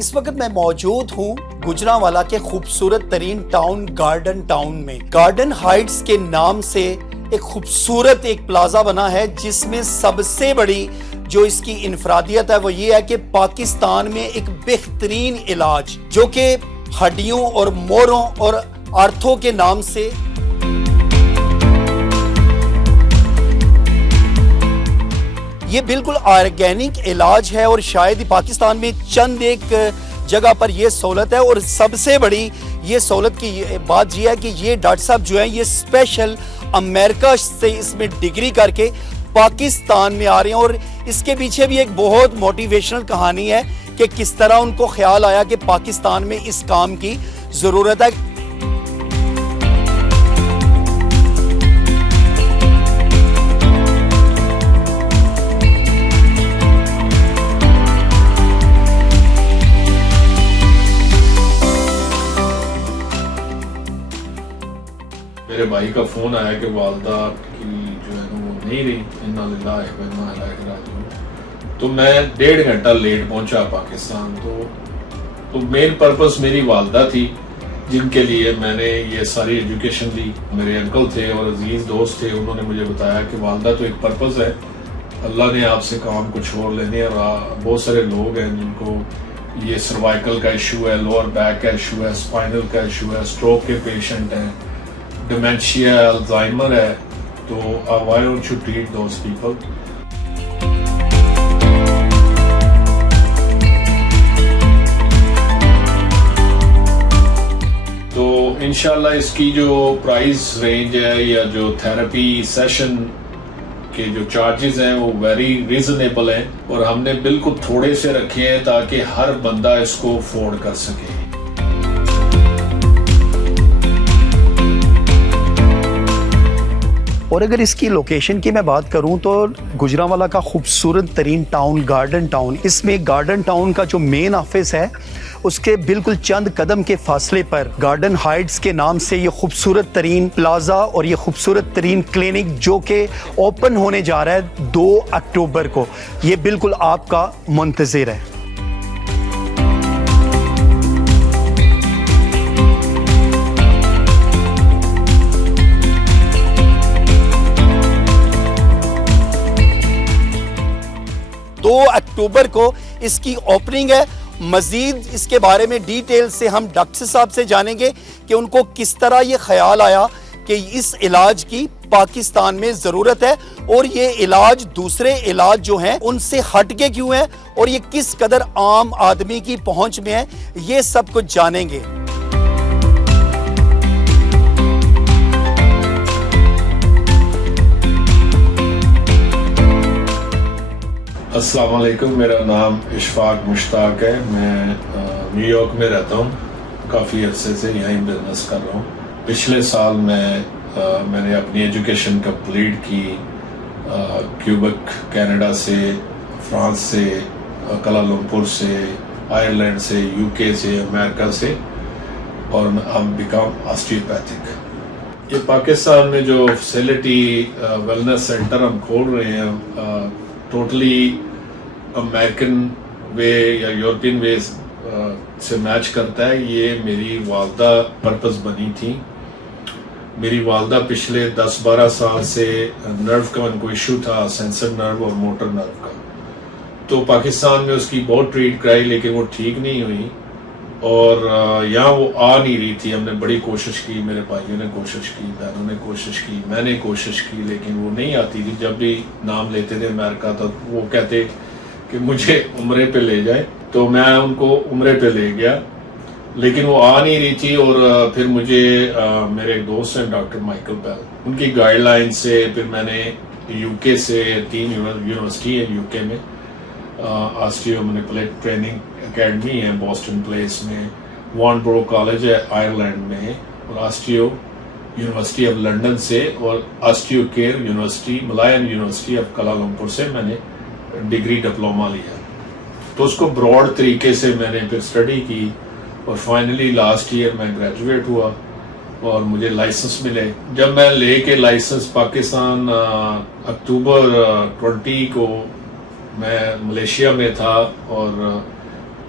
اس وقت میں موجود ہوں گجرانوالہ کے خوبصورت ترین ٹاؤن گارڈن ٹاؤن میں. گارڈن ہائٹس کے نام سے ایک خوبصورت ایک پلازا بنا ہے جس میں سب سے بڑی جو اس کی انفرادیت ہے وہ یہ ہے کہ پاکستان میں ایک بہترین علاج جو کہ ہڈیوں اور موڑوں اور آرتھو کے نام سے یہ بالکل آرگینک علاج ہے اور شاید ہی پاکستان میں چند ایک جگہ پر یہ سہولت ہے. اور سب سے بڑی یہ سہولت کی بات یہ ہے کہ یہ ڈاکٹر صاحب جو ہیں یہ اسپیشل امریکہ سے اس میں ڈگری کر کے پاکستان میں آ رہے ہیں. اور اس کے پیچھے بھی ایک بہت موٹیویشنل کہانی ہے کہ کس طرح ان کو خیال آیا کہ پاکستان میں اس کام کی ضرورت ہے. میرے بھائی کا فون آیا کہ والدہ کی جو ہے وہ نہیں رہی, انا للہ و انا الیہ راجعون. تو میں 1.5 گھنٹہ لیٹ پہنچا پاکستان. تو مین پرپس میری والدہ تھی جن کے لیے میں نے یہ ساری ایجوکیشن لی. میرے انکل تھے اور عزیز دوست تھے, انہوں نے مجھے بتایا کہ والدہ تو ایک پرپس ہے, اللہ نے آپ سے کام کچھ اور لینے. اور بہت سارے لوگ ہیں جن کو یہ سروائکل کا ایشو ہے, لوور بیک کا ایشو ہے, اسپائنل کا ایشو ہے, اسٹروک کے پیشنٹ ہیں, ڈیمینشیا, الزائمر ہے. تو why don't you treat those people? تو انشاءاللہ اس کی جو پرائز رینج ہے یا جو تھراپی سیشن کے جو چارجز ہیں وہ ویری ریزنیبل ہیں, اور ہم نے بالکل تھوڑے سے رکھے ہیں تاکہ ہر بندہ اس کو افورڈ کر سکے. اور اگر اس کی لوکیشن کی میں بات کروں تو گجرانوالہ کا خوبصورت ترین ٹاؤن گارڈن ٹاؤن, اس میں گارڈن ٹاؤن کا جو مین آفس ہے اس کے بالکل چند قدم کے فاصلے پر گارڈن ہائٹس کے نام سے یہ خوبصورت ترین پلازا اور یہ خوبصورت ترین کلینک جو کہ اوپن ہونے جا رہا ہے 2 اکتوبر کو, یہ بالکل آپ کا منتظر ہے. اکتوبر کو اس کی اوپننگ ہے. مزید اس کے بارے میں ڈیٹیل سے ہم ڈاکٹر صاحب سے جانیں گے کہ ان کو کس طرح یہ خیال آیا کہ اس علاج کی پاکستان میں ضرورت ہے اور یہ علاج دوسرے علاج جو ہیں ان سے ہٹ کے کیوں ہے اور یہ کس قدر عام آدمی کی پہنچ میں ہے, یہ سب کچھ جانیں گے. السلام علیکم, میرا نام اشفاق مشتاق ہے. میں نیو یارک میں رہتا ہوں, کافی عرصے سے یہیں بزنس کر رہا ہوں. پچھلے سال میں نے اپنی ایجوکیشن کمپلیٹ کی کیوبک کینیڈا سے, فرانس سے, کوالالمپور سے, آئرلینڈ سے, UK سے, امریکہ سے, اور I'm become osteopathic. یہ پاکستان میں جو فیسلٹی ویلنس سینٹر ہم کھول رہے ہیں ٹوٹلی امریکن وے یا یورپین وے سے میچ کرتا ہے. یہ میری والدہ پرپس بنی تھی. میری والدہ پچھلے 10-12 سال سے نرو کا ان کو ایشو تھا, سینسر نرو اور موٹر نرو کا. تو پاکستان میں اس کی بہت ٹریٹ کرائی لیکن وہ ٹھیک نہیں ہوئی اور یہاں وہ آ نہیں رہی تھی. ہم نے بڑی کوشش کی, میرے بھائیوں نے کوشش کی, بہنوں نے کوشش کی, میں نے کوشش کی, لیکن وہ نہیں آتی تھی. جب بھی نام لیتے تھے امریکہ تو وہ کہتے کہ مجھے عمرے پہ لے جائے, تو میں ان کو عمرے پہ لے گیا لیکن وہ آ نہیں رہی تھی. اور پھر مجھے میرے ایک دوست ہیں ڈاکٹر مائیکل بیل, ان کی گائیڈ لائن سے پھر میں نے UK سے 3 یونیورسٹی ہے UK میں, آسٹریو مینیپولیٹ ٹریننگ اکیڈمی ہے بوسٹن پلیس میں, وانبرو کالج ہے آئرلینڈ میں, اور آسٹریو یونیورسٹی آف لنڈن سے, اور آسٹریو کیئر یونیورسٹی, ملائن یونیورسٹی آف کوالالمپور سے میں نے ڈگری ڈپلوما لیا. تو اس کو براڈ طریقے سے میں نے پھر اسٹڈی کی اور فائنلی لاسٹ ایئر میں گریجویٹ ہوا اور مجھے لائسنس ملے. جب میں لے کے لائسنس پاکستان اکتوبر 20 کو میں ملیشیا میں تھا اور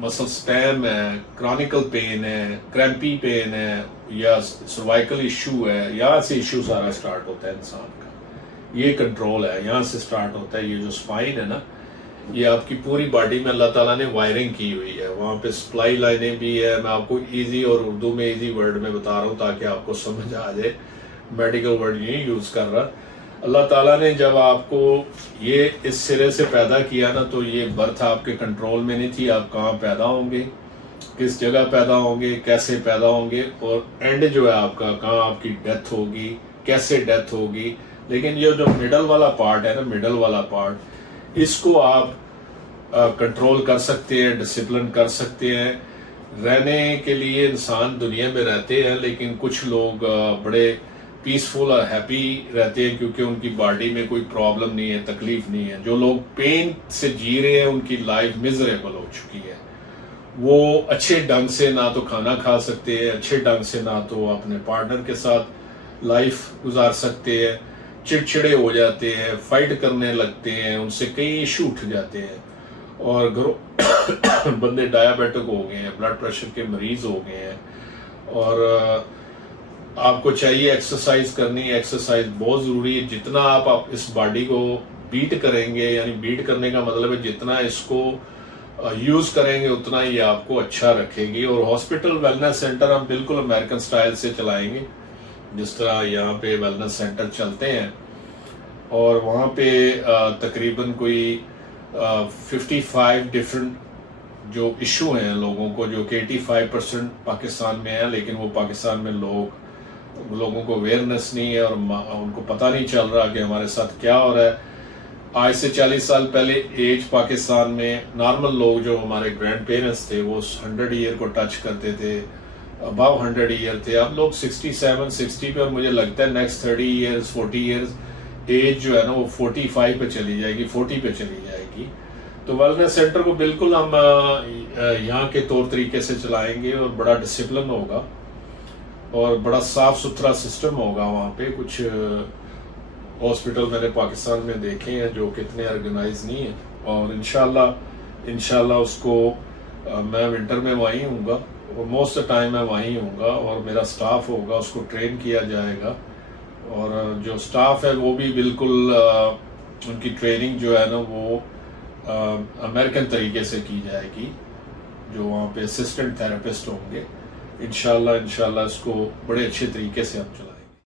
مسل اسپیم ہے, کرونیکل پین ہے, کریمپی پین ہے, یا سروائکل ایشو ہے, یہاں سے ایشو سارا سٹارٹ ہوتا ہے انسان کا. یہ کنٹرول ہے, یہاں سے سٹارٹ ہوتا ہے. یہ جو سپائن ہے نا, یہ آپ کی پوری باڈی میں اللہ تعالیٰ نے وائرنگ کی ہوئی ہے. وہاں پہ سپلائی لائنیں بھی ہے. میں آپ کو ایزی اور اردو میں ایزی ورڈ میں بتا رہا ہوں تاکہ آپ کو سمجھ آ جائے, میڈیکل ورڈ نہیں یوز کر رہا. اللہ تعالیٰ نے جب آپ کو یہ اس سرے سے پیدا کیا نا, تو یہ برتھ آپ کے کنٹرول میں نہیں تھی. آپ کہاں پیدا ہوں گے, کس جگہ پیدا ہوں گے, کیسے پیدا ہوں گے, اور اینڈ جو ہے آپ کا, کہاں آپ کی ڈیتھ ہوگی, کیسے ڈیتھ ہوگی. لیکن یہ جو مڈل والا پارٹ ہے نا, مڈل والا پارٹ, اس کو آپ کنٹرول کر سکتے ہیں, ڈسپلن کر سکتے ہیں. رہنے کے لیے انسان دنیا میں رہتے ہیں, لیکن کچھ لوگ بڑے پیسفل اور ہیپی رہتے ہیں کیونکہ ان کی باڈی میں کوئی پرابلم نہیں ہے, تکلیف نہیں ہے. جو لوگ پین سے جی رہے ہیں ان کی لائف میزریبل ہو چکی ہے. وہ اچھے ڈھنگ سے نہ تو کھانا کھا سکتے ہیں, اچھے ڈھنگ سے نہ تو اپنے پارٹنر کے ساتھ لائف گزار سکتے ہیں. چڑچڑے ہو جاتے ہیں, فائٹ کرنے لگتے ہیں, ان سے کئی ایشو اٹھ جاتے ہیں. اور بندے ڈائبیٹک ہو گئے ہیں, بلڈ پریشر کے مریض ہو گئے ہیں. اور آپ کو چاہیے ایکسرسائز کرنی. ایکسرسائز بہت ضروری ہے. جتنا آپ اس باڈی کو بیٹ کریں گے, یعنی بیٹ کرنے کا مطلب ہے جتنا اس کو یوز کریں گے اتنا ہی آپ کو اچھا رکھے گی. اور ہاسپٹل ویلنس سینٹر ہم بالکل امریکن سٹائل سے چلائیں گے, جس طرح یہاں پہ ویلنس سینٹر چلتے ہیں. اور وہاں پہ تقریباً کوئی 55 ڈفرنٹ جو ایشو ہیں لوگوں کو, جو کہ 85% پاکستان میں ہیں, لیکن وہ پاکستان میں لوگوں کو اویئرنس نہیں ہے, اور ان کو پتہ نہیں چل رہا کہ ہمارے ساتھ کیا ہو رہا ہے. آج سے 40 سال پہلے ایج پاکستان میں نارمل لوگ جو ہمارے گرینڈ پیرنٹس تھے وہ 100 ایئر کو ٹچ کرتے تھے, اباؤ 100 ایئر تھے. اب لوگ 67 60 پہ, اور مجھے لگتا ہے نیکسٹ 30 ایئرز 40 ایئرز ایج جو ہے نا وہ 45 پہ چلی جائے گی, 40 پہ چلی جائے گی. تو ویلنس سینٹر کو بالکل ہم یہاں کے طور طریقے سے چلائیں گے, اور بڑا ڈسپلن ہوگا اور بڑا صاف ستھرا سسٹم ہوگا وہاں پہ. کچھ ہاسپٹل میں نے پاکستان میں دیکھے ہیں جو کہ اتنے آرگنائز نہیں ہیں. اور انشاءاللہ اس کو میں ونٹر میں وہیں ہوں گا, اور موسٹ ٹائم میں وہیں ہوں گا, اور میرا سٹاف ہوگا, اس کو ٹرین کیا جائے گا. اور جو سٹاف ہے وہ بھی بالکل ان کی ٹریننگ جو ہے نا وہ امریکن طریقے سے کی جائے گی, جو وہاں پہ اسسٹنٹ تھراپسٹ ہوں گے. انشاءاللہ اس کو بڑے اچھے طریقے سے ہم چلائیں.